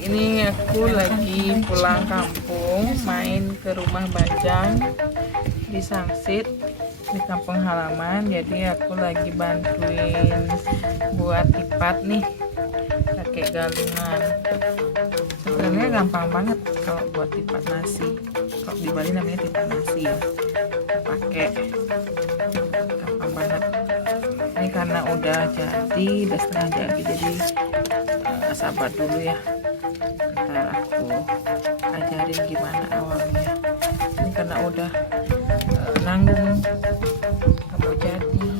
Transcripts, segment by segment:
Hari ini aku lagi pulang kampung, main ke rumah Bajang di Sangsit, di kampung halaman. Jadi aku lagi bantuin buat tipat nih, pakai galungan. Sebenarnya gampang banget kalau buat tipat nasi. Kalau di Bali namanya tipat nasi ya. Pakai gampang banget. Ini karena udah setengah jadi, sabar dulu ya. Ntar aku ajarin gimana awalnya. Ini karena udah nanggung mau jadi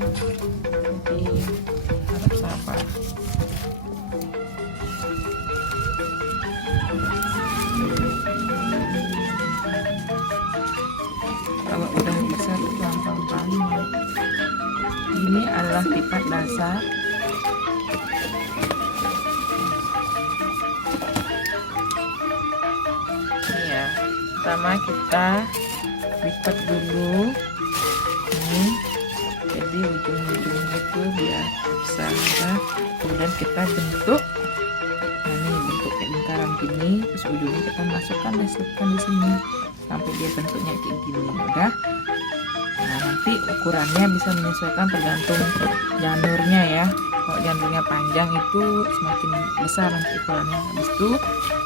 harap sabar. Kalau udah bisa gampang banget. Ini adalah tipat dasar. Ini ya, pertama kita lipat dulu ini, jadi ujung-ujungnya itu biar bisa ada. Kemudian kita bentuk, nah ini bentuk kayak lingkaran gini, terus ujungnya kita masukkan dan selipkan di sini sampai dia bentuknya kayak gini. Udah. Nah, nanti ukurannya bisa menyesuaikan tergantung janurnya ya. Kalau janurnya panjang itu semakin besar nanti ukurannya. Habis itu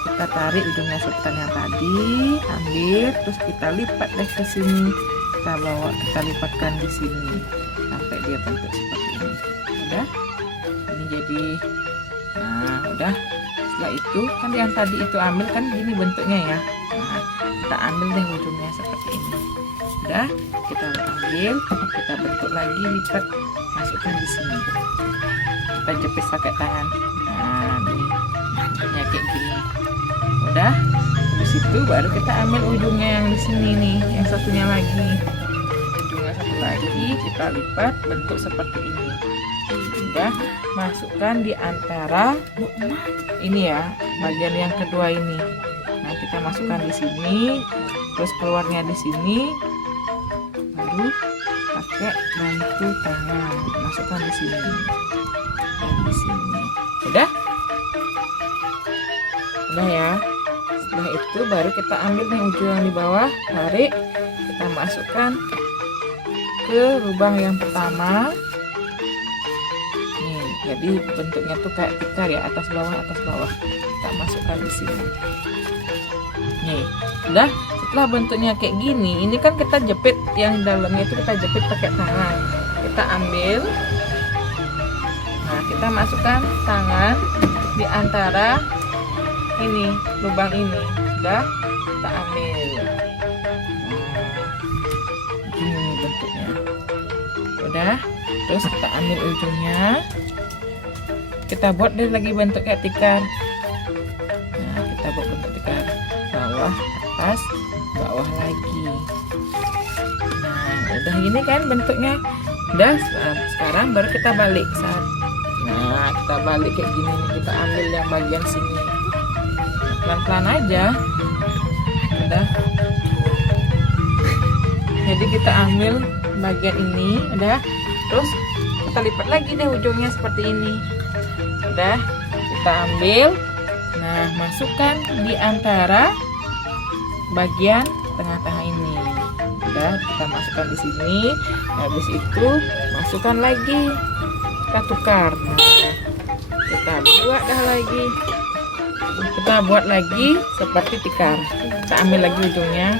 kita tarik ujungnya seperti yang tadi, ambil, terus kita lipat deh ke sini. Kita bawa, kita lipatkan di sini sampai dia bentuk seperti ini. Udah. Ini jadi, nah udah. Setelah itu kan yang tadi itu ambil kan gini bentuknya ya. Nah, kita ambil deh ujungnya seperti ini. Udah, kita ambil, kita bentuk lagi, lipat, masukkan di sini. Kita jepit pakai tangan. Nah, ini bentuknya kayak gini. Udah, habis itu baru kita ambil ujungnya yang di sini nih, yang satunya lagi. Ujungnya satu lagi kita lipat, bentuk seperti ini. Udah, masukkan di antara ini ya, bagian yang kedua ini. Nah, kita masukkan di sini, terus keluarnya di sini. Lalu pakai bantu tangan, masukkan di sini dan di sini. Udah ya. Setelah itu baru kita ambil nih ujung yang di bawah, tarik, kita masukkan ke lubang yang pertama. Nih, jadi bentuknya tuh kayak tikar ya, atas bawah. Kita masukkan di sini. Nih, udah. Setelah bentuknya kayak gini, ini kan kita jepit yang dalamnya itu kita jepit pakai tangan. Kita ambil, nah kita masukkan tangan di antara ini lubang ini. Udah, kita ambil. Nah, gini bentuknya. Udah, terus kita ambil ujungnya. Kita buat deh lagi bentuk kayak tikar. Nah, kita buat bentuk tikar, bawah, atas, bawah lagi. Nah, udah gini kan bentuknya. Udah, sekarang baru kita balik. Nah, kita balik kayak gini nih. Kita ambil yang bagian sini. Pelan-pelan aja. Udah. Jadi kita ambil bagian ini, udah. Terus kita lipat lagi deh ujungnya seperti ini. Udah, kita ambil. Nah, masukkan di antara bagian tengah-tengah ini. Udah, kita masukkan di sini. Habis itu masukkan lagi, kita tukar. Nah, kita buat lagi seperti tikar. Kita ambil lagi ujungnya,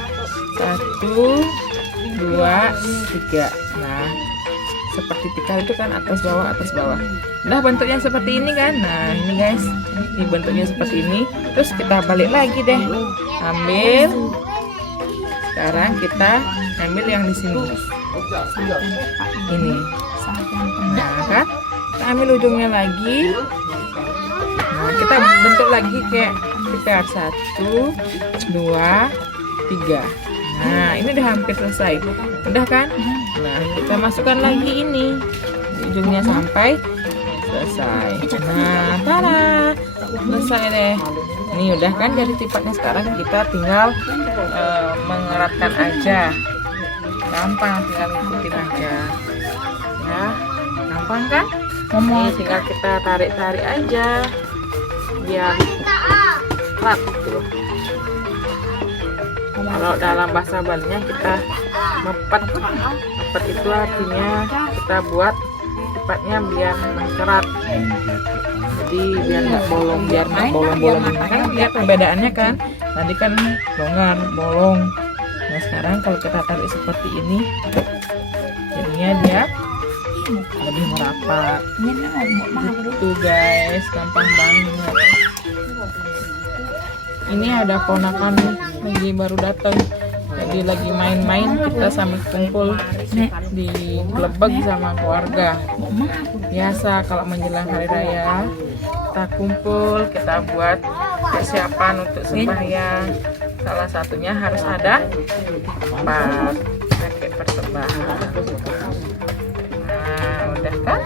1, 2, 3. Nah, seperti tikar itu kan atas bawah. Udah bentuknya seperti ini kan. Nah, ini guys, ini bentuknya seperti ini. Terus kita balik lagi deh, ambil. Sekarang kita ambil yang di sini. Ini. Nah, kan? Kita ambil ujungnya lagi. Nah, kita bentuk lagi kayak tikar, 1, 2, 3. Nah, ini udah hampir selesai. Udah kan? Nah, kita masukkan lagi ini ujungnya sampai selesai. Nah, tada, selesai deh. Ini udah kan jadi tipatnya. Sekarang kita tinggal mengeratkan aja. Gampang, tinggal ngikutin aja. Ya, gampang kan? Ini tinggal kita tarik-tarik aja biar kerat gitu loh. Kalau dalam bahasa Balinya kita mepet. Mepet itu artinya kita buat lipatnya biar kerat. Jadi biar nggak bolong, biar nggak bolong-bolong. Kan lihat perbedaannya kan. Tadi kan longgar, bolong. Nah sekarang kalau kita tarik seperti ini, jadinya dia lebih merapat. Gitu guys, gampang banget. Ini ada ponakan lagi baru datang, jadi lagi main-main, kita sambil kumpul di Lebeg sama keluarga. Biasa kalau menjelang hari raya kita kumpul, kita buat persiapan untuk sembahyang. Salah satunya harus ada tempat pakai persembahan. Nah udah kan,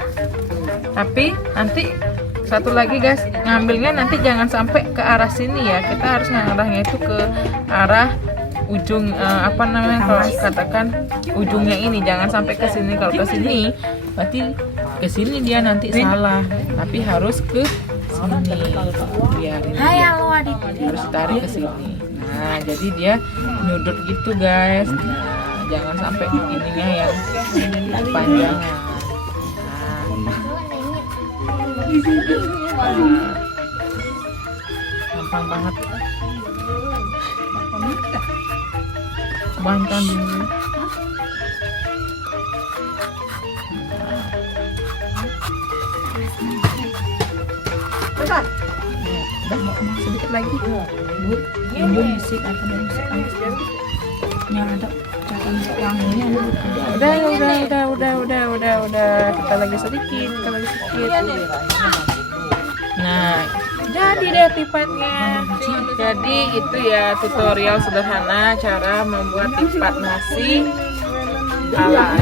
tapi nanti satu lagi guys, ngambilnya nanti jangan sampai ke arah sini ya, kita harus ngarahnya itu ke arah ujung apa namanya, kalau katakan ujungnya ini, jangan sampai ke sini. Kalau ke sini berarti ke sini dia nanti salah, tapi harus ke sini, biar dia harus tarik ke sini. Nah jadi dia nyudut gitu guys. Nah, jangan sampai ininya yang panjangnya. Gampang banget. Bantan dulu. Sedikit lagi. Musik atau musik yang ada wanginya. Udah. Kita lagi sedikit. Nah, jadi deh tipatnya. Jadi itu ya tutorial sederhana cara membuat tipat nasi ala